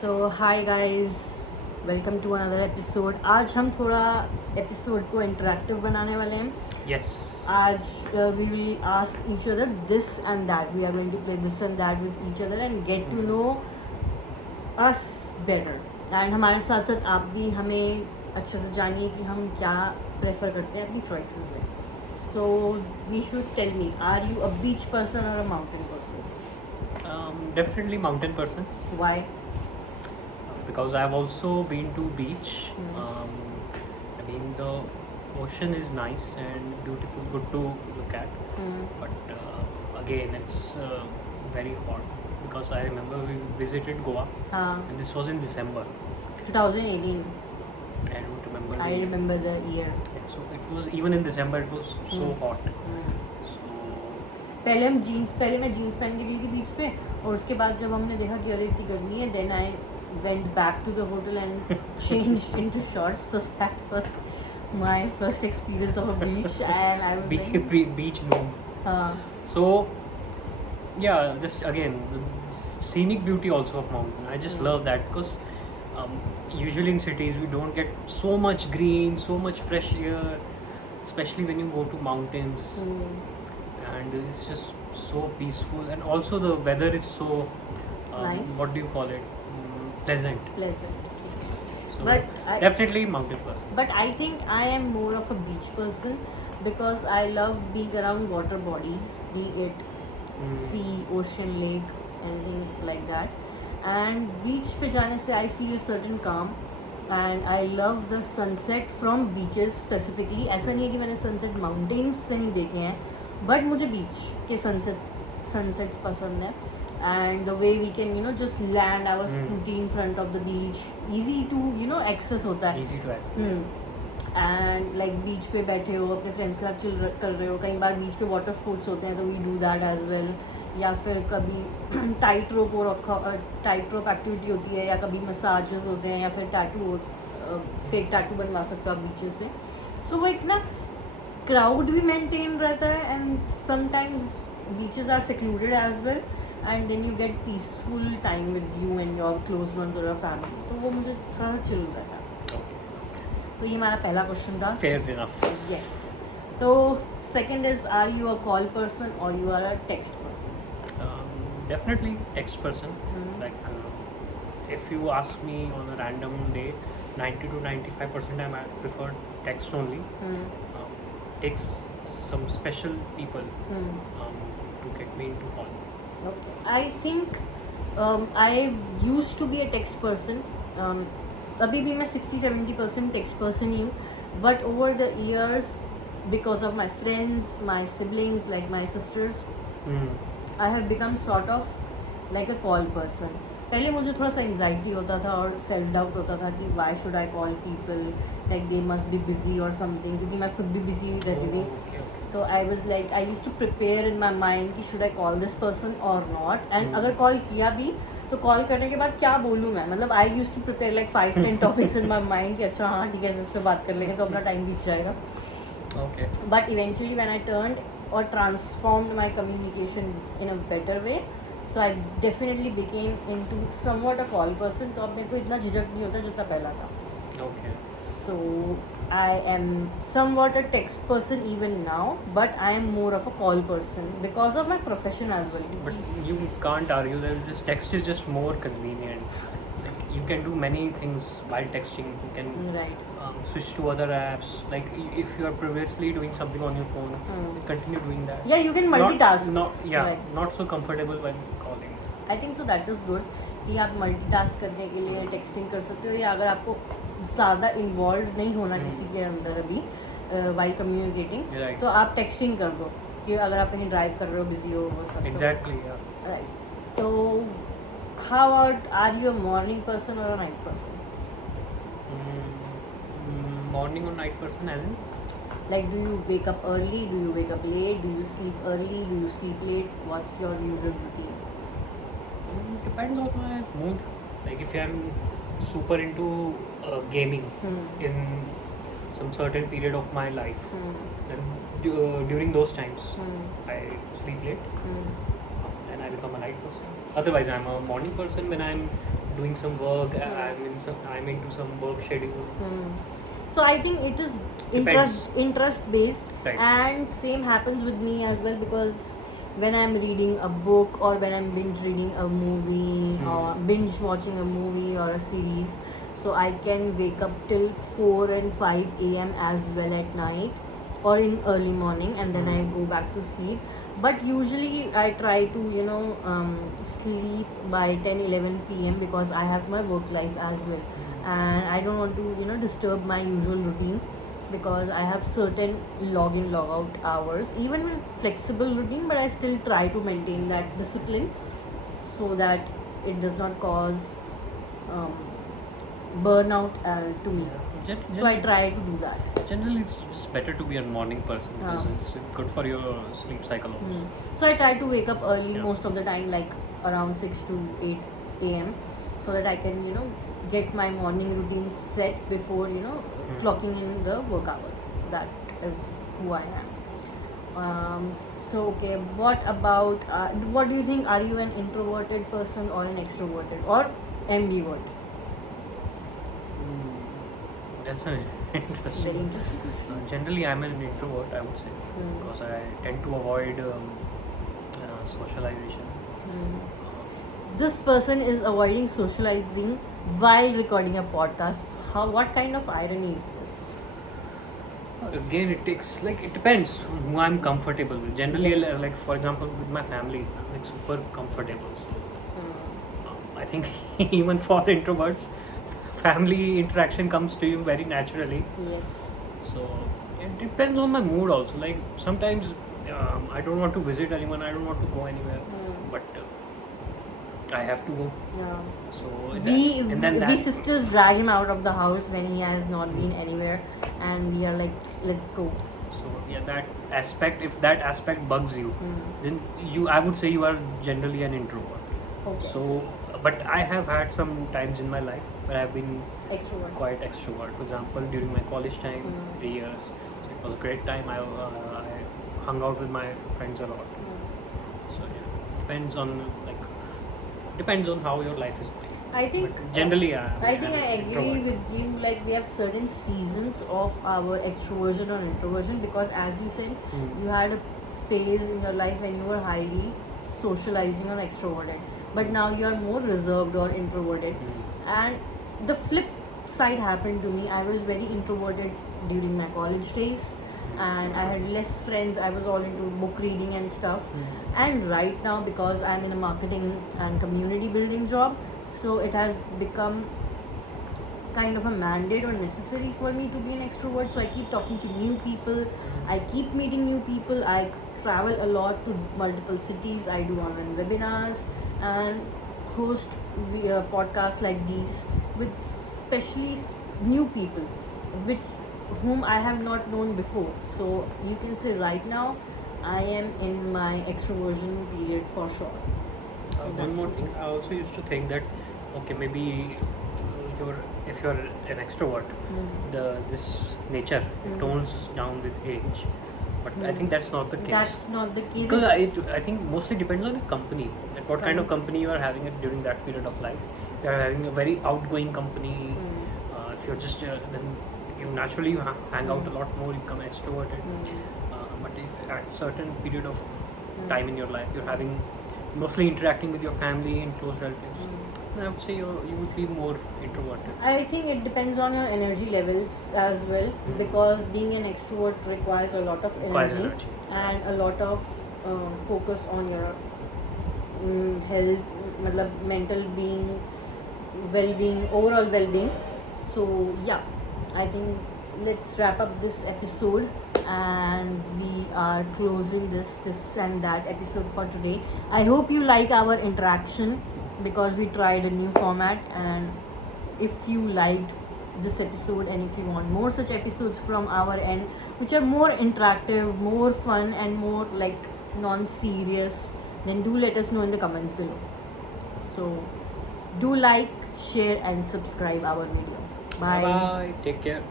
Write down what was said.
So hi guys, welcome to another episode. आज हम थोड़ा एपिसोड को इंटरेक्टिव बनाने वाले हैं। Yes. आज we will ask each other this and that. We are going to play this and that with each other and get to know us better. And हमारे साथ साथ आप भी हमें अच्छे से जानिए कि हम क्या प्रेफर करते हैं अपनी चॉइसेस में। So we should tell me, are you a beach person और a mountain person? Definitely mountain person why? because I've also been to beach. I mean the ocean is nice and beautiful, good to look at. But again, it's very hot because I remember we visited Goa हाँ, and this was in December. 2018. I don't remember. I the- remember the year. Yeah, so it was even in December. It was so hot. So पहले मैं jeans पहन के गई थी बीच पे, और उसके बाद जब हमने देखा कि अरे इतनी गर्मी है, then I went back to the hotel and changed into shorts. तो that was my first experience of a beach and I was like beach bloom. हाँ So yeah, just again the scenic beauty also of mountain. I just love that because usually in cities we don't get so much green, so much fresh air, especially when you go to mountains, and it's just so peaceful. And also the weather is so Nice. what do you call it? Pleasant. pleasant. So But I- definitely mountain person. But I think I am more of a beach person because I love being around water bodies, be it sea, ocean, lake, anything like that. And beach पे जाने से I feel a certain calm and I love the sunset from beaches specifically. ऐसा नहीं है कि मैंने sunset mountains से नहीं देखे हैं, but मुझे beach के sunsets पसंद है. And the way we can just land our scooty in front of the beach, easy to access होता है. Easy to access. And like beach पे बैठे हो, अपने फ्रेंड्स के साथ चिल कर रहे हो. कई बार बीच पे वाटर स्पोर्ट्स होते हैं तो we do that as well. या फिर कभी टाइट रोप हो रखा, टाइट रोप एक्टिविटी होती है, या कभी मसाजेस होते हैं, या फिर टैटू फेक टैटू बनवा सकते हो आप बीचेस पे. सो वो एक ना क्राउड भी मेंटेन रहता है and sometimes beaches are secluded as well and then you get peaceful time with you and your close ones और योर फैमिली. तो वो मुझे थोड़ा सा चिल रहता है. तो ये हमारा पहला क्वेश्चन था. Fair enough. यस. तो second is, are you a call person और you are a text person? Definitely text person. Like if you ask me on a random day, 90 to 95% I might prefer text only. Takes some special people to get me into call. I think I use to be a text person. अभी भी मैं 60-70% text person ही हूँ, but over the years because of my friends, my siblings, like my sisters, I have become sort of like a call person. पहले मुझे थोड़ा सा anxiety होता था और सेल्फ डाउट होता था कि why should I call people, like they must be busy और समथिंग, क्योंकि मैं खुद भी बिजी रहती थी. Okay. तो I was like, I use to prepare in my mind कि should I call this person और नॉट. एंड अगर कॉल किया भी तो कॉल करने के बाद क्या बोलूँ मैं, मतलब I use to prepare like 5-10 topics in my mind कि अच्छा हाँ ठीक है, इस पर बात कर लेंगे तो अपना टाइम बीत जाएगा. Okay. But eventually when I turned or transformed my communication in a better way, so I definitely became into somewhat a call person. तो अब मेरे को इतना झिझक नहीं होता जितना पहला था. Okay. So I am somewhat a text person even now, but I am more of a call person because of my profession as well. But you can't argue that just text is just more convenient. Like you can do many things while texting. You can Right. switch to other apps. Like if you are previously doing something on your phone, continue doing that. Yeah, you can multitask. Yeah, Right. not so comfortable when calling. I think so that is good कि आप multitask करने के लिए texting कर सकते हो, या अगर आपको ज़्यादा इन्वॉल्व नहीं होना किसी के अंदर अभी वाइल कम्युनिकेटिंग, Right. तो आप टेक्सटिंग कर दो कि अगर आप कहीं ड्राइव कर रहे हो, बिजी हो, वो सब. Exactly. Yeah. राइट. तो how about, are you a morning person और a night person? Morning or night person, as in? Like do you wake up early, do you wake up late, do you sleep early, do you sleep late, what's your usual routine? Depends on my mood. Like if I'm super into gaming in some certain period of my life, then during those times I sleep late and I become a night person. Otherwise, I'm a morning person when I'm doing some work. Hmm. I'm into some work schedule. So I think it is Depends. interest based, Right. and same happens with me as well, because when I'm reading a book or when I'm binge reading a movie or binge watching a movie or a series, so I can wake up till 4 and 5 a.m. as well at night or in early morning, and then I go back to sleep. But usually I try to sleep by 10-11 p.m. because I have my work life as well, and I don't want to disturb my usual routine, because I have certain log in log out hours, even flexible routine, but I still try to maintain that discipline so that it does not cause um, burnout to me. So I try to do that. Generally, it's just better to be a morning person because it's good for your sleep cycle also. So I try to wake up early Yeah. most of the time, like around 6 to 8 a.m., so that I can get my morning routine set before clocking in the work hours. So that is who I am. So okay, what about what do you think? Are you an introverted person or an extroverted or ambivert? That's an Very interesting. interesting question. Generally, I'm an introvert, I would say, because I tend to avoid socialization. This person is avoiding socializing while recording a podcast. What kind of irony is this? Again, it depends on who I'm comfortable with. Generally, Yes. like for example, with my family, I'm like super comfortable. So I think even for introverts, family interaction comes to you very naturally. Yes. So it depends on my mood also. Like sometimes I don't want to visit anyone, I don't want to go anywhere, but I have to go. Yeah. So We sisters drag him out of the house when he has not been anywhere, and we are like, let's go. So yeah, that aspect, if that aspect bugs you, then I would say you are generally an introvert. Okay. So, but I have had some times in my life where I've been Extrovert. quite extrovert. For example, during my college time, 3 years, so it was a great time. I hung out with my friends a lot. So yeah, depends on how your life is going. I think But generally, I think I I'm agree introvert. with you. Like, we have certain seasons of our extroversion or introversion, because, as you said, you had a phase in your life when you were highly socializing or extroverted, but now you are more reserved or introverted. And the flip side happened to me. I was very introverted during my college days, and I had less friends. I was all into book reading and stuff. And right now, because I'm in a marketing and community building job, so it has become kind of a mandate or necessary for me to be an extrovert. So I keep talking to new people, I keep meeting new people, I travel a lot to multiple cities, I do online webinars and host podcasts like these with especially new people with whom I have not known before. So you can say right now I am in my extroversion period for sure. So One that's more it. thing, I also used to think that okay, maybe if you're an extrovert, this nature it tones down with age. But I think that's not the case. That's not the case. Because I think mostly depends on the company. That what kind of company you are having it during that period of life. You are having a very outgoing company. If you're just then you naturally hang out a lot more. You become extroverted. But if at certain period of time in your life you're having mostly interacting with your family and close relatives, then I would say you would be more introverted. I think it depends on your energy levels as well, because being an extrovert requires a lot of Requires energy, energy. and a lot of focus on your health, mental being, well-being, overall well-being. So yeah, I think let's wrap up this episode, and we are closing this and that episode for today. I hope you like our interaction, because we tried a new format. And if you liked this episode, and if you want more such episodes from our end which are more interactive, more fun, and more like non-serious, then do let us know in the comments below. So do like, share and subscribe our video. Bye. Bye. Take care.